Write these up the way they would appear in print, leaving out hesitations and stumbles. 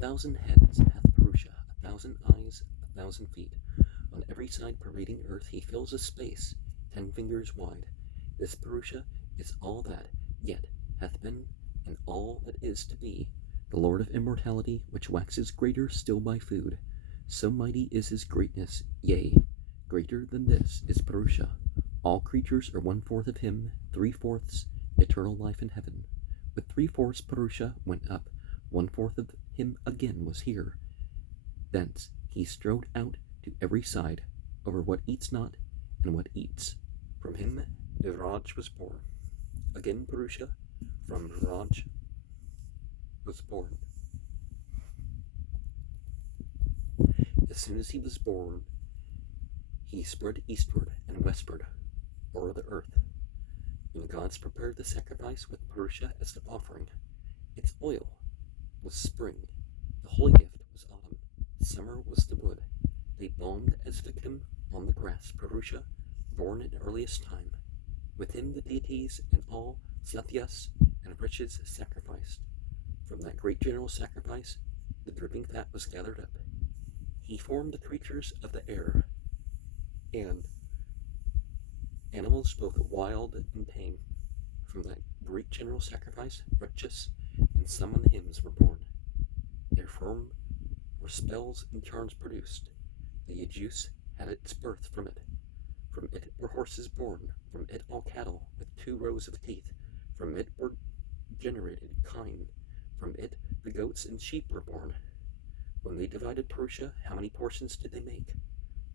1,000 heads hath Purusha, 1,000 eyes, 1,000 feet. On every side pervading earth he fills a space 10 fingers wide. This Purusha is all that yet hath been, and all that is to be, the Lord of immortality, which waxes greater still by food. So mighty is his greatness, yea, greater than this is Purusha. All creatures are 1/4 of him, 3/4 eternal life in heaven. With 3/4 Purusha went up, 1/4 of him again was here. Thence he strode out to every side, over what eats not and what eats. From him Viraj was born. Again Purusha from Viraj was born. As soon as he was born, he spread eastward and westward o'er the earth. When the gods prepared the sacrifice with Purusha as the offering, its oil was spring, the holy gift was autumn, summer was the wood. They balmed as victim on the grass Purusha, born in earliest time. With him the deities and all Satyas and riches sacrificed. From that great general sacrifice, the dripping fat was gathered up. He formed the creatures of the air, and animals both wild and tame. From that great general sacrifice, riches and summoned hymns were born. Therefrom were spells and charms produced. The Yajus had its birth from it. From it were horses born, from it all cattle with 2 rows of teeth. From it were generated kine, from it the goats and sheep were born. When they divided Purusha, how many portions did they make?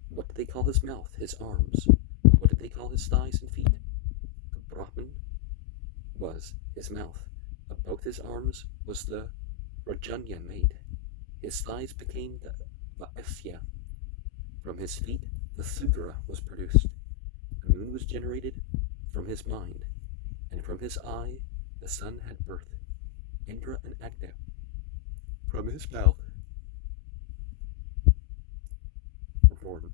What did they call his mouth, his arms? What did they call his thighs and feet? The Brahman was his mouth. Of both his arms was the Rajanya made. His thighs became the Vaisya. From his feet the Sudra was produced. The moon was generated from his mind, and from his eye the sun had birth. Indra and Agnya. From his mouth were born.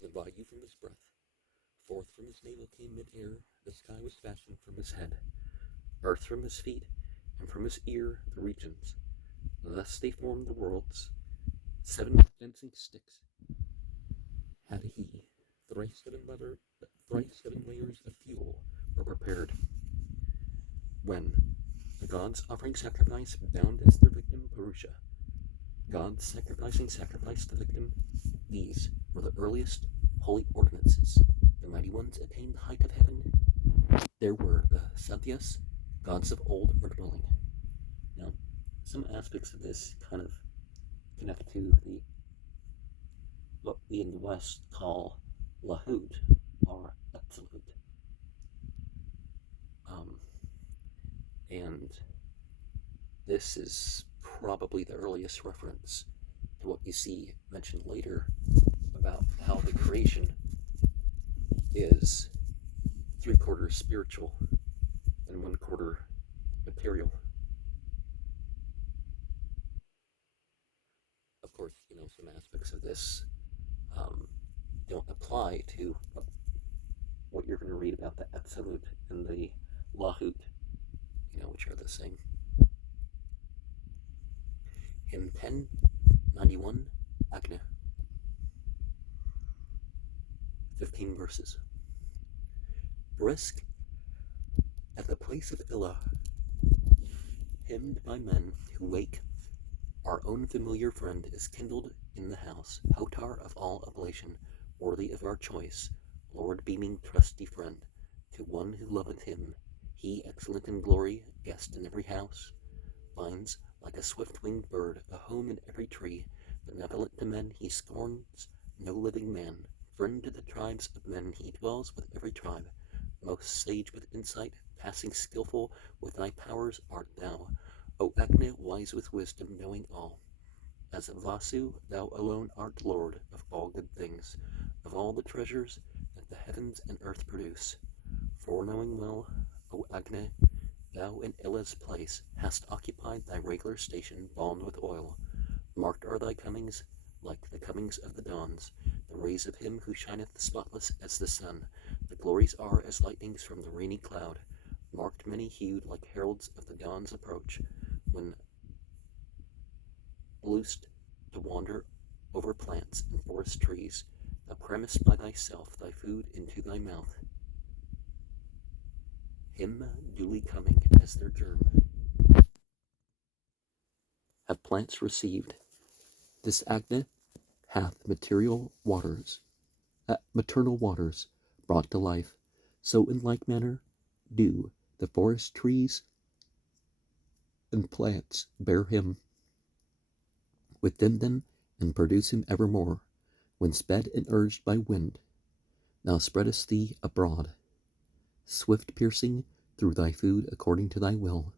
The Vayu from his breath. Forth from his navel came mid-air, the sky was fashioned from his head. Earth from his feet, and from his ear the regions. Thus they formed the worlds. 7 dancing sticks had he. Thrice 7 layers of fuel were prepared. When the gods offering sacrifice bound as their victim Purusha, gods sacrificing sacrifice the victim, these were the earliest holy ordinances. The mighty ones attained the height of heaven. There were the Satyas, gods of old were dwelling. Now, some aspects of this kind of connect to what we in the West call Lahut, or Absolute. And this is probably the earliest reference to what you see mentioned later about how the creation is 3/4 spiritual and 1/4 material. Of course, some aspects of this don't apply to what you're going to read about the Absolute and the Lahut, which are the same. Hymn 10.91, Agnya. 15 verses. Brisk at the place of Illa, hymned by men who wake, our own familiar friend is kindled in the house, Hotar of all oblation, worthy of our choice, Lord beaming trusty friend, to one who loveth him, he excellent in glory, guest in every house, finds like a swift-winged bird a home in every tree, benevolent to men he scorns no living man, friend to the tribes of men he dwells with every tribe, most sage with insight, passing skillful with thy powers art thou, O Agnya, wise with wisdom, knowing all. As Vasu, thou alone art Lord of all good things, of all the treasures that the heavens and earth produce. Foreknowing well, O Agnya, thou in Illa's place hast occupied thy regular station, balmed with oil. Marked are thy comings, like the comings of the dawns, the rays of him who shineth spotless as the sun. The glories are as lightnings from the rainy cloud, marked many-hued like heralds of the dawn's approach, when loosed to wander over plants and forest trees, thou crammest by thyself thy food into thy mouth, him duly coming as their germ. Have plants received this Agna hath maternal waters brought to life, so in like manner do the forest trees and plants bear him within them and produce him evermore. When sped and urged by wind, thou spreadest thee abroad, swift piercing through thy food according to thy will.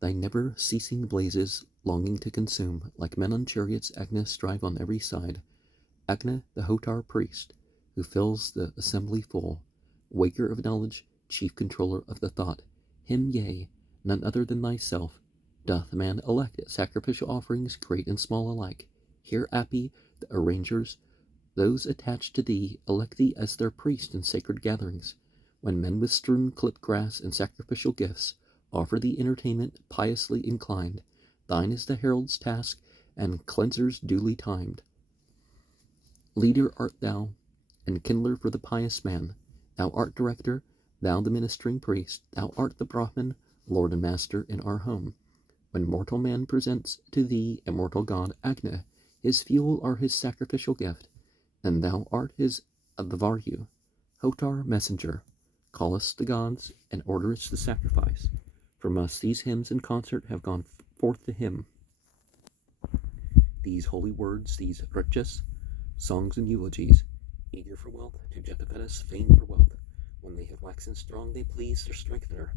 Thy never ceasing blazes, longing to consume, like men on chariots, Agna strive on every side. Agna, the Hotar priest, who fills the assembly full, waker of knowledge, chief controller of the thought, him, yea, none other than thyself, doth man elect at sacrificial offerings, great and small alike. Here, Appy, the arrangers, those attached to thee, elect thee as their priest in sacred gatherings, when men with strewn clipped grass and sacrificial gifts offer thee entertainment piously inclined. Thine is the herald's task, and cleanser's duly timed. Leader art thou, and kindler for the pious man. Thou art director, thou the ministering priest. Thou art the Brahmin, lord and master in our home. When mortal man presents to thee immortal God, Agna, his fuel are his sacrificial gift, and thou art his Advaryu, Hotar messenger, callest the gods, and orderest the sacrifice. From us these hymns in concert have gone forth to him. These holy words, these riches, songs and eulogies, eager for wealth, to Jetaphetus fain for wealth. When they have waxen strong, they please their strengthener.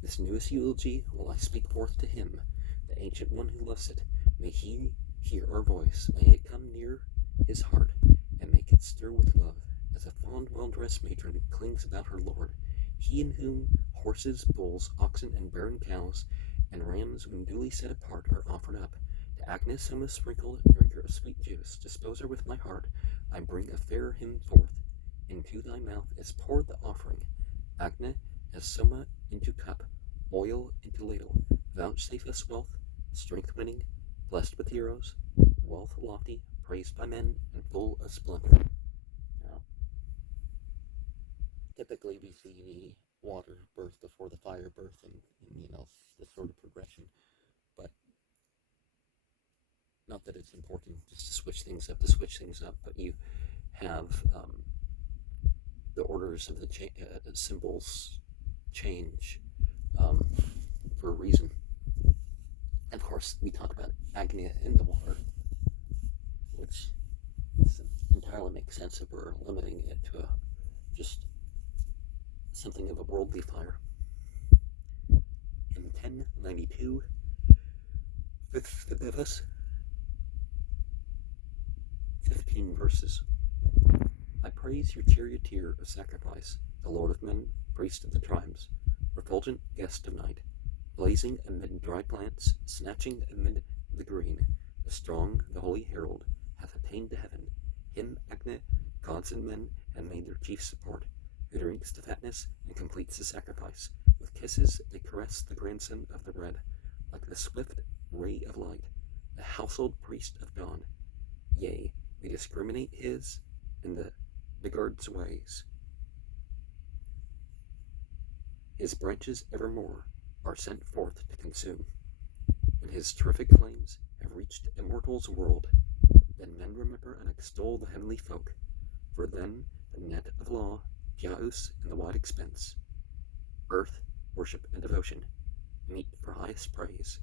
This newest eulogy will I speak forth to him, the ancient one who loves it. May he hear our voice, may it come near his heart, and make it stir with love, as a fond, well-dressed matron clings about her lord. He in whom horses, bulls, oxen, and barren cows, and rams, when duly set apart, are offered up. To Agnes, Soma sprinkled, drinker of sweet juice, dispose her with my heart. I bring a fair hymn forth. Into thy mouth is poured the offering. Agnes, as Soma into cup, oil into ladle. Vouchsafe us wealth, strength winning, blessed with heroes, wealth lofty, praised by men, and full of splendor. Now, typically we see the water birth before the fire birth, and this sort of progression. But not that it's important just to switch things up, but you have the orders of the symbols change for a reason. And of course, we talk about Agnya in the water, which entirely makes sense if we're limiting it to just something of a worldly fire. In 10.92, 5th Vedas, 15 verses. I praise your charioteer of sacrifice, the lord of men, priest of the tribes, refulgent guest of night, blazing amid dry plants, snatching amid the green. The strong, the holy herald, hath attained to heaven. Him, Agna, gods and men, and made their chief support, who drinks the fatness and completes the sacrifice. With kisses they caress the grandson of the red, like the swift ray of light, the household priest of dawn. Yea, they discriminate his in the Bigard's ways. His branches evermore are sent forth to consume. When his terrific flames have reached immortal's world, then men remember and extol the heavenly folk, for then the net of law, Jaus, and the wide expense, earth, worship, and devotion meet for highest praise.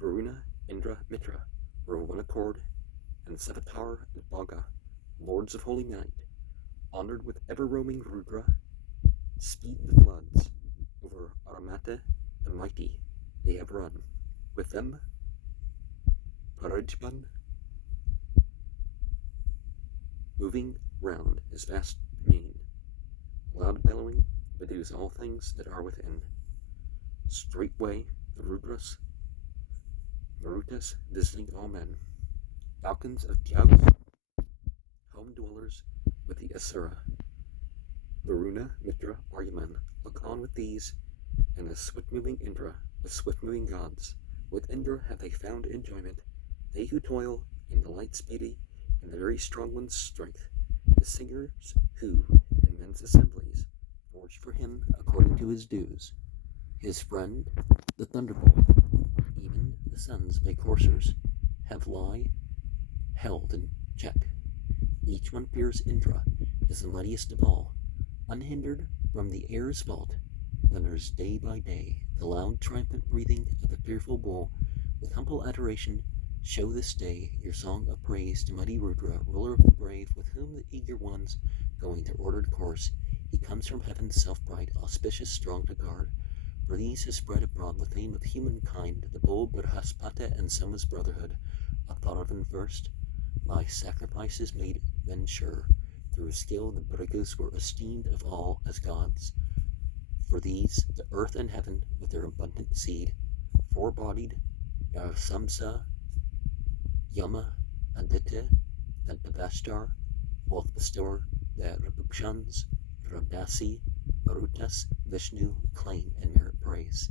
Varuna, Indra, Mitra were of one accord, and Savitar and Bhaga, lords of holy night, honored with ever-roaming Rudra, speed the floods over Aramata the mighty they have run. With them, Parajban, moving round his vast domain, loud bellowing, bedews all things that are within. Straightway the Rudras, Marutas visiting all men, falcons of Jaus, home dwellers with the Asura, Varuna, Mitra, Aryaman, look on with these, and the swift-moving Indra, with swift-moving gods. With Indra have they found enjoyment, They who toil in the light's beauty, and the very strong one's strength, the singers who, in men's assemblies, forge for him according to his dues, his friend, the thunderbolt, even the sons by coursers, have lie held in check. Each one fears Indra, is the mightiest of all, unhindered from the air's vault, thunders day by day, the loud triumphant breathing of the fearful bull. With humble adoration, show this day your song of praise to mighty Rudra, ruler of the brave, with whom the eager ones going their ordered course. He comes from heaven's self-bright, auspicious, strong to guard. For these has spread abroad the fame of humankind, the bull Brihaspata and Soma's brotherhood. A thought of him first, by sacrifices made men sure. Through skill the Bhrigus were esteemed of all as gods. For these, the earth and heaven, with their abundant seed, four-bodied, Samsa, Yama, Aditya, Dantavashtar, wealth bestower, the Rabukshans, Radasi, Marutas, Vishnu, claim and merit praise.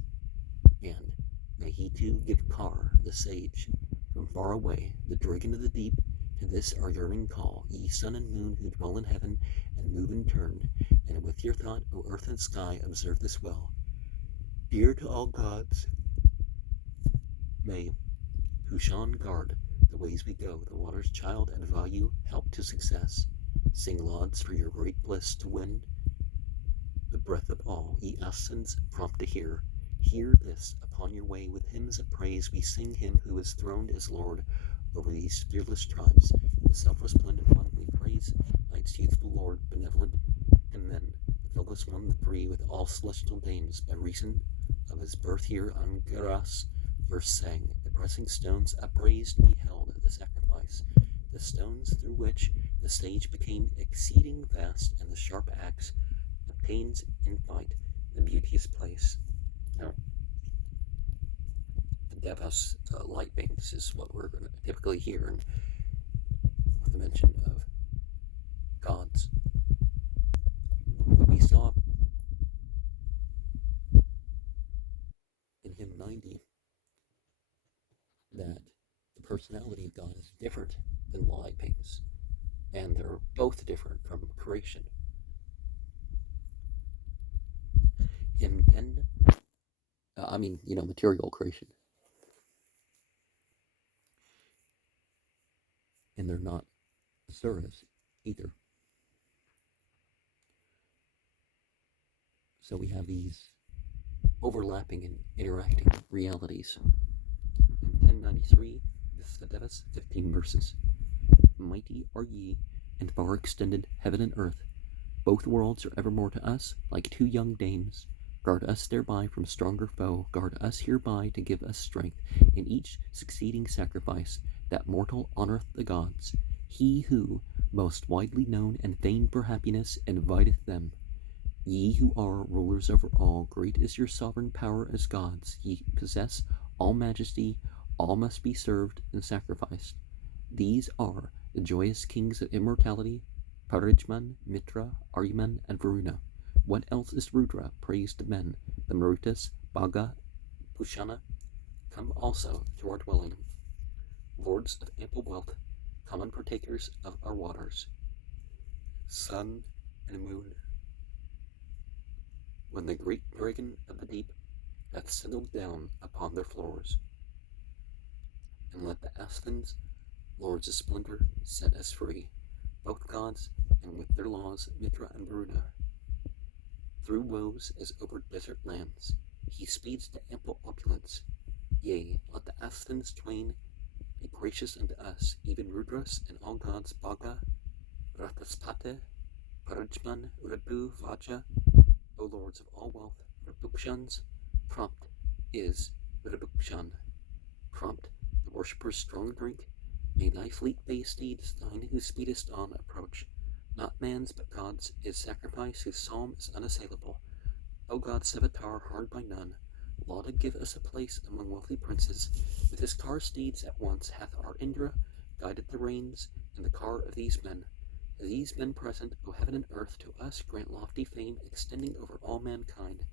And may he too give Kar, the sage, from far away, the dragon of the deep, to this our yearning call, ye sun and moon who dwell in heaven and move in turn, and with your thought, O earth and sky, observe this well. Dear to all gods, may Hushan guard the ways we go, the water's child and value help to success. Sing lauds for your great bliss to win the breath of all, ye Asans prompt to hear. Hear this, upon your way with hymns of praise we sing him who is throned as Lord over these fearless tribes. The self-resplendent one we praise, night's youthful Lord, benevolent to men, the fearless one, the free with all celestial dames, by reason of his birth here on Garas, first sang, the pressing stones upraised beheld the sacrifice, the stones through which the stage became exceeding vast, and the sharp axe obtains in fight the beauteous place. Now, the Devas light beams is what we're going to typically hear, and with the mention of gods. But we saw in hymn 90 that the personality of God is different than light beams, and they're both different from creation. Hymn 10, material creation. And they're not asuras either. So we have these overlapping and interacting realities. In 1093, this is the Devas, 15 verses. Mighty are ye, and far extended heaven and earth. Both worlds are evermore to us, like two young dames. Guard us thereby from stronger foe, guard us hereby to give us strength in each succeeding sacrifice, that mortal honoureth the gods. He who, most widely known and famed for happiness, inviteth them. Ye who are rulers over all, great is your sovereign power as gods. Ye possess all majesty, all must be served and sacrificed. These are the joyous kings of immortality, Parijman, Mitra, Aryaman, and Varuna. What else is Rudra, praised to men? The Marutas, Bhaga, Pushana, come also to our dwelling. Lords of ample wealth, common partakers of our waters, sun and moon. When the great dragon of the deep hath settled down upon their floors, and let the Asvins, lords of splendor, set us free, both gods, and with their laws, Mitra and Varuna. Through woes as over desert lands, he speeds to ample opulence. Yea, let the Asvins twain be gracious unto us, even Rudras and all gods, Bhaga, Rathaspate, Parajman, Ripu, Vaja, O lords of all wealth, Rabukshans, prompt is Rabukshan. Prompt, the worshipper's strong drink, may thy fleet bay steeds, thine who speedest on, approach. Not man's, but God's, is sacrifice, whose psalm is unassailable. O God Sevatar, hard by none, lauded give us a place among wealthy princes. With his car steeds at once hath our Indra guided the reins in the car of these men. These men present, O heaven and earth, to us grant lofty fame, extending over all mankind.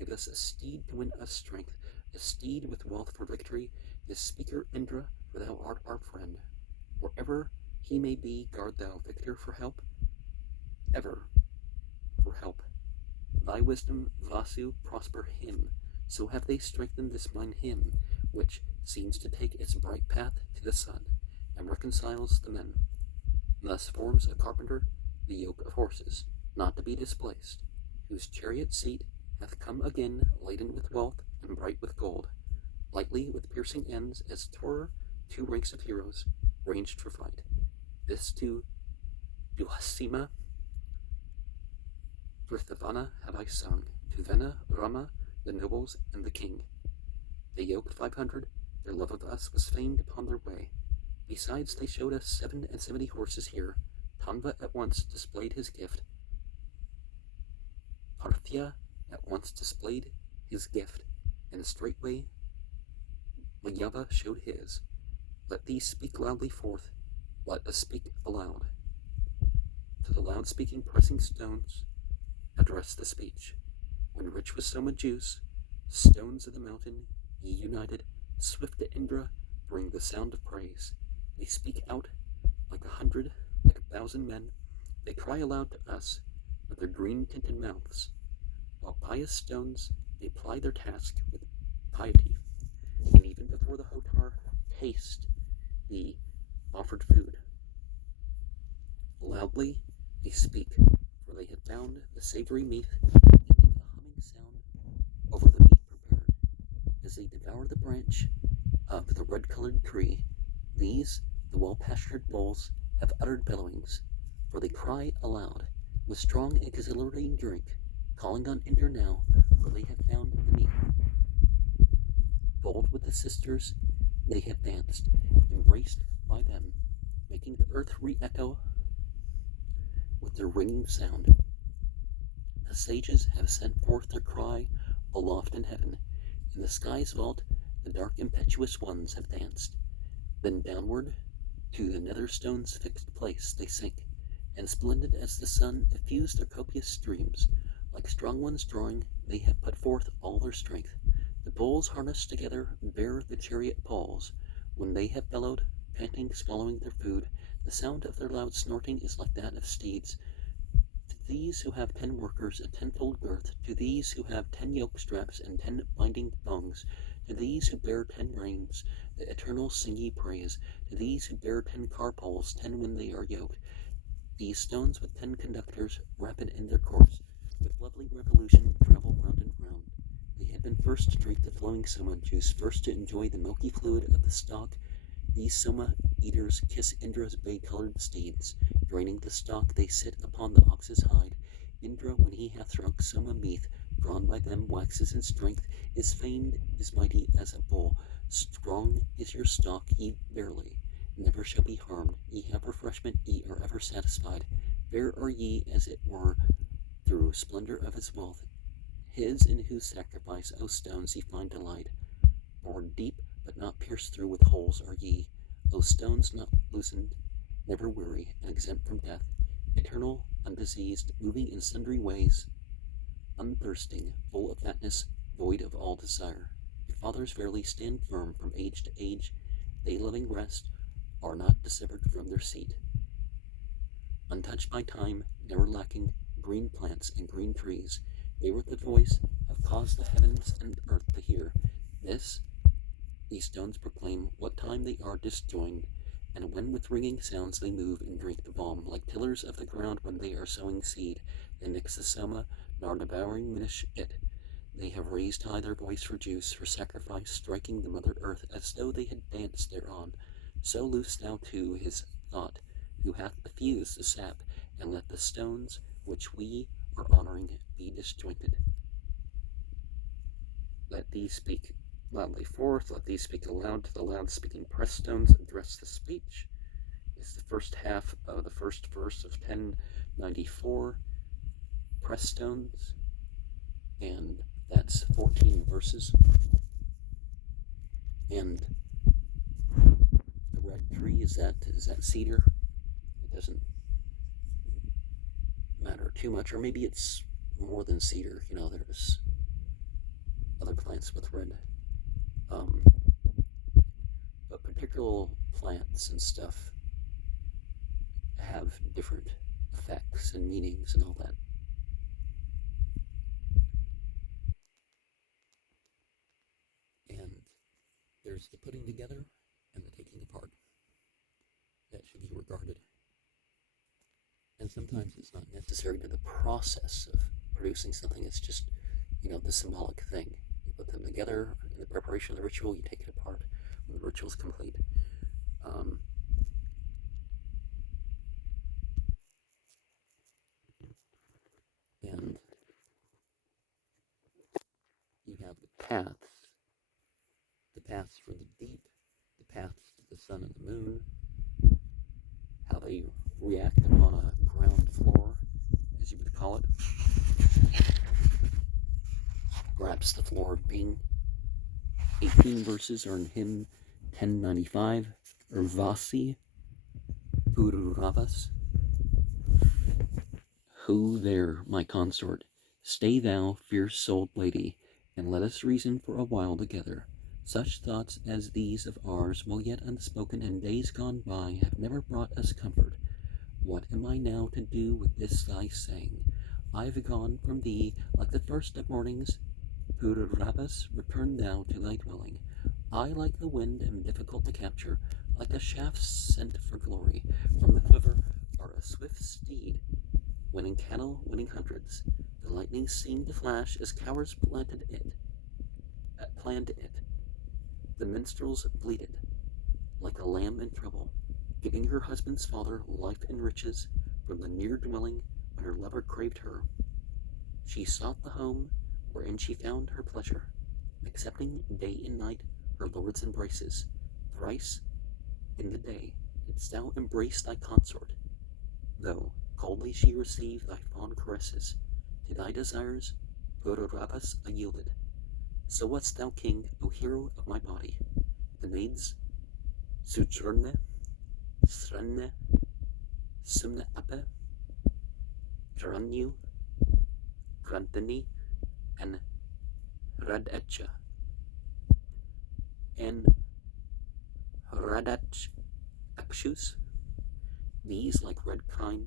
Give us a steed to win us strength, a steed with wealth for victory. His speaker Indra, for thou art our friend. Wherever he may be, guard thou Victor for help, ever for help. Thy wisdom, Vasu, prosper him. So have they strengthened this mine hymn, which seems to take its bright path to the sun, and reconciles the men. Thus forms a carpenter the yoke of horses, not to be displaced, whose chariot seat hath come again, laden with wealth and bright with gold, lightly with piercing ends, as 'twere 2 ranks of heroes ranged for fight. This to Duhasima Vrithavana have I sung, to Vena, Rama, the nobles, and the king. They yoked 500, their love of us was famed upon their way. Besides, they showed us 77 horses here. Tanva at once displayed his gift. Parthya at once displayed his gift, and straightway Mayava showed his. Let these speak loudly forth, let us speak aloud. To the loud-speaking pressing stones address the speech. When rich with soma juice, stones of the mountain, ye united, swift to Indra, bring the sound of praise. They speak out like 100, like 1,000 men. They cry aloud to us with their green-tinted mouths, while pious stones they ply their task with piety, and even before the Hotar taste the offered food. Loudly they speak, for they have found the savory meat. They make a humming sound over the meat prepared, as they devour the branch of the red-colored tree. These, the well-pastured bulls, have uttered bellowings, for they cry aloud with strong exhilarating drink, calling on Indra now, for they have found the meat. Bold with the sisters, they have danced, embraced by them, making the earth re-echo with their ringing sound. The sages have sent forth their cry aloft in heaven. In the sky's vault, the dark impetuous ones have danced. Then downward to the nether stone's fixed place they sink, and splendid as the sun effuse their copious streams. Like strong ones drawing, they have put forth all their strength. The bulls harnessed together bear the chariot poles. When they have bellowed, panting, swallowing their food, the sound of their loud snorting is like that of steeds. To these who have 10 workers, a 10-fold girth, to these who have 10 yoke straps and 10 binding thongs, to these who bear 10 reins, the eternal sing ye praise, to these who bear 10 car poles, 10 when they are yoked. These stones with 10 conductors, rapid in their course, with lovely revolution, travel round and round. They have been first to drink the flowing soma juice, first to enjoy the milky fluid of the stalk. These soma eaters kiss Indra's bay-colored steeds. Draining the stalk, they sit upon the ox's hide. Indra, when he hath drunk soma meath, drawn by them, waxes in strength, is famed, is mighty as a bull. Strong is your stalk, ye barely, never shall be harmed. Ye have refreshment, ye are ever satisfied. Fair are ye, as it were, through splendor of his wealth. His in whose sacrifice, O stones, ye find delight. Bored deep, but not pierced through with holes are ye, O stones not loosened, never weary, and exempt from death, eternal, undiseased, moving in sundry ways, unthirsting, full of fatness, void of all desire. Your fathers verily stand firm from age to age, they loving rest, are not dissevered from their seat. Untouched by time, never lacking green plants and green trees, they with the voice have caused the heavens and earth to hear. These stones proclaim what time they are disjoined, and when with ringing sounds they move and drink the balm, like tillers of the ground when they are sowing seed, they mix the soma, nor devouring minish it. They have raised high their voice for juice, for sacrifice, striking the mother earth as though they had danced thereon. So loose thou too his thought, who hath effused the sap, and let the stones which we are honoring be disjointed. Let these speak loudly forth, let these speak aloud. To the loud-speaking press stones address the speech. It's the first half of the first verse of 10.94 press stones, and that's 14 verses. And the red tree, is that cedar? It doesn't matter too much, or maybe it's more than cedar. There's other plants with red. But particular plants and stuff have different effects and meanings and all that. And there's the putting together and the taking apart. That should be regarded. And sometimes it's not necessary to the process of producing something, it's just, the symbolic thing. You put them together in the preparation of the ritual, you take it apart when the ritual is complete. And you have the paths from the deep, the paths to the sun and the moon, how they react upon a ground floor, as you would call it. Perhaps the floor being 18 verses are in hymn 10.95, Urvasi Pururavas. Who there, my consort? Stay thou, fierce-souled lady, and let us reason for a while together. Such thoughts as these of ours, while yet unspoken in days gone by, have never brought us comfort. What am I now to do with this thy saying? I've gone from thee like the first of mornings. Pururavas, return thou to thy dwelling. I, like the wind, am difficult to capture, like a shaft sent for glory. From the quiver are a swift steed, winning cattle, winning hundreds. The lightning seemed to flash as cowards planned it. The minstrels bleated, like a lamb in trouble, giving her husband's father life and riches from the near dwelling when her lover craved her. She sought the home wherein she found her pleasure, accepting day and night her lord's embraces. Thrice in the day didst thou embrace thy consort, though coldly she received thy fond caresses. To thy desires, Pururavas, I yielded. So wast thou king, O hero of my body. The maids, Suchurne, Srenne, Sumne Ape, Karanyu, Krantani, and Radecha, and Radach Akshus, these like red kine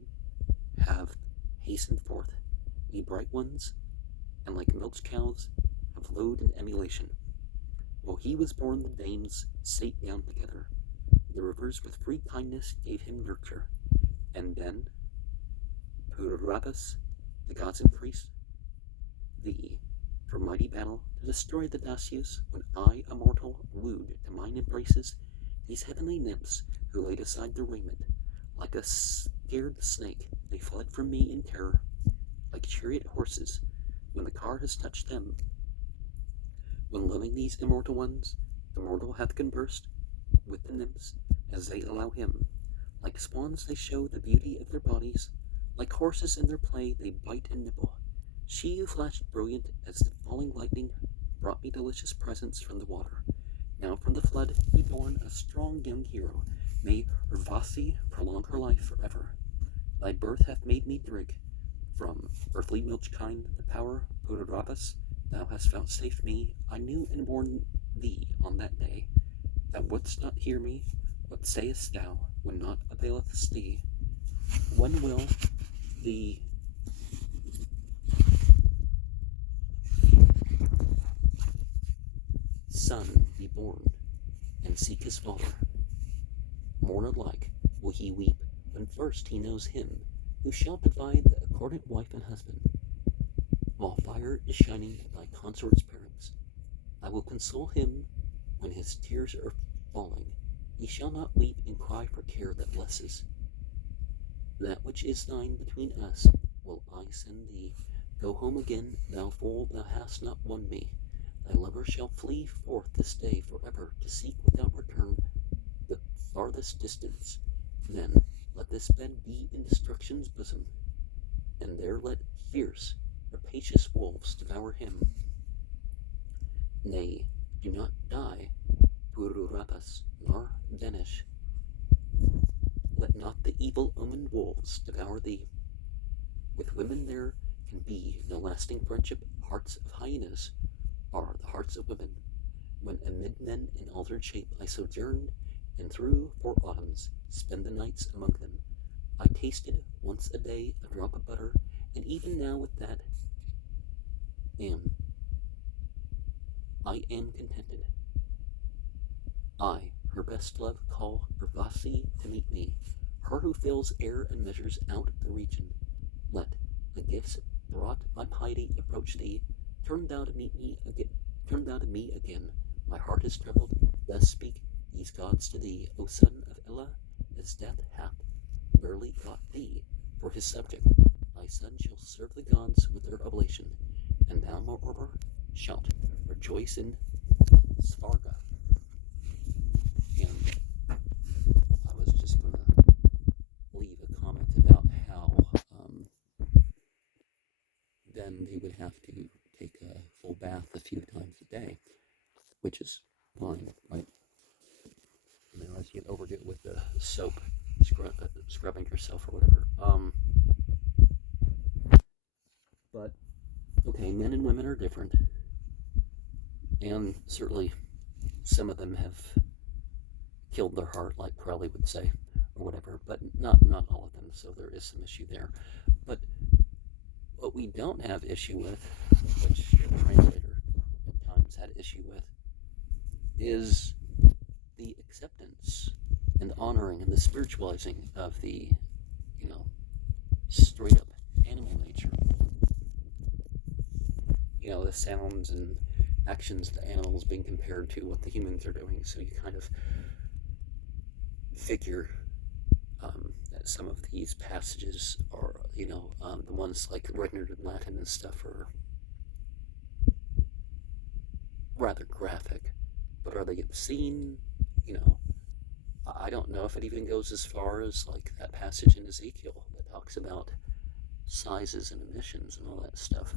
have hastened forth, ye bright ones, and like milch cows have lowed in emulation. While he was born, the dames sate down together. The rivers with free kindness gave him nurture, and then Pururavas, the gods increased thee for mighty battle to destroy the Dasyus. When I, a mortal, wooed to mine embraces these heavenly nymphs who laid aside their raiment, like a scared snake, they fled from me in terror, like chariot horses when the car has touched them. When loving these immortal ones, the mortal hath conversed with the nymphs as they allow him. Like swans they show the beauty of their bodies, like horses in their play they bite and nibble. She who flashed brilliant as the falling lightning brought me delicious presents from the water. Now from the flood be born a strong young hero. May Urvasi prolong her life forever. Thy birth hath made me drink from earthly milch kine the power. Pururavas, thou hast vouchsafed me. I knew and warned thee on that day. Thou wouldst not hear me. What sayest thou when naught availeth thee? When will the son be born and seek his father? Mourn alike will he weep when first he knows him who shall divide the accordant wife and husband. While fire is shining at thy consort's parents, I will console him when his tears are falling. He shall not weep and cry for care that blesses. That which is thine between us will I send thee. Go home again, thou fool, thou hast not won me. Thy lover shall flee forth this day forever to seek without return the farthest distance. Then let this bed be in destruction's bosom, and there let fierce, rapacious wolves devour him. Nay, do not die, Pururavas, nor vanish. Let not the evil-omened wolves devour thee. With women there can be no lasting friendship. Hearts of hyenas are the hearts of women. When amid men in altered shape I sojourned, and through 4 autumns spend the nights among them. I tasted once a day a drop of butter, and even now with that I am contented. I, her best love, call Urvasi to meet me, her who fills air and measures out the region. Let the gifts brought by piety approach thee. Turn thou to me again. My heart is troubled. Thus speak these gods to thee, O son of Ella, as death hath barely got thee for his subject. Thy son shall serve the gods with their oblation, and thou, moreover, shalt rejoice in Svarga. And I was just going to leave a comment about how then they would have to take a full bath a few times a day, which is fine, right? Unless you overdo it with the soap, scrubbing yourself or whatever. But, okay, men and women are different. And certainly some of them have killed their heart, like Crowley would say, or whatever, but not all of them, so there is some issue there. But what we don't have issue with, which the translator at times had issue with, is the acceptance and the honoring and the spiritualizing of the, straight up animal nature. The sounds and actions of the animals being compared to what the humans are doing, so you kind of figure that some of these passages are, the ones like rendered in Latin and stuff are rather graphic, but are they obscene? I don't know if it even goes as far as like that passage in Ezekiel that talks about sizes and emissions and all that stuff.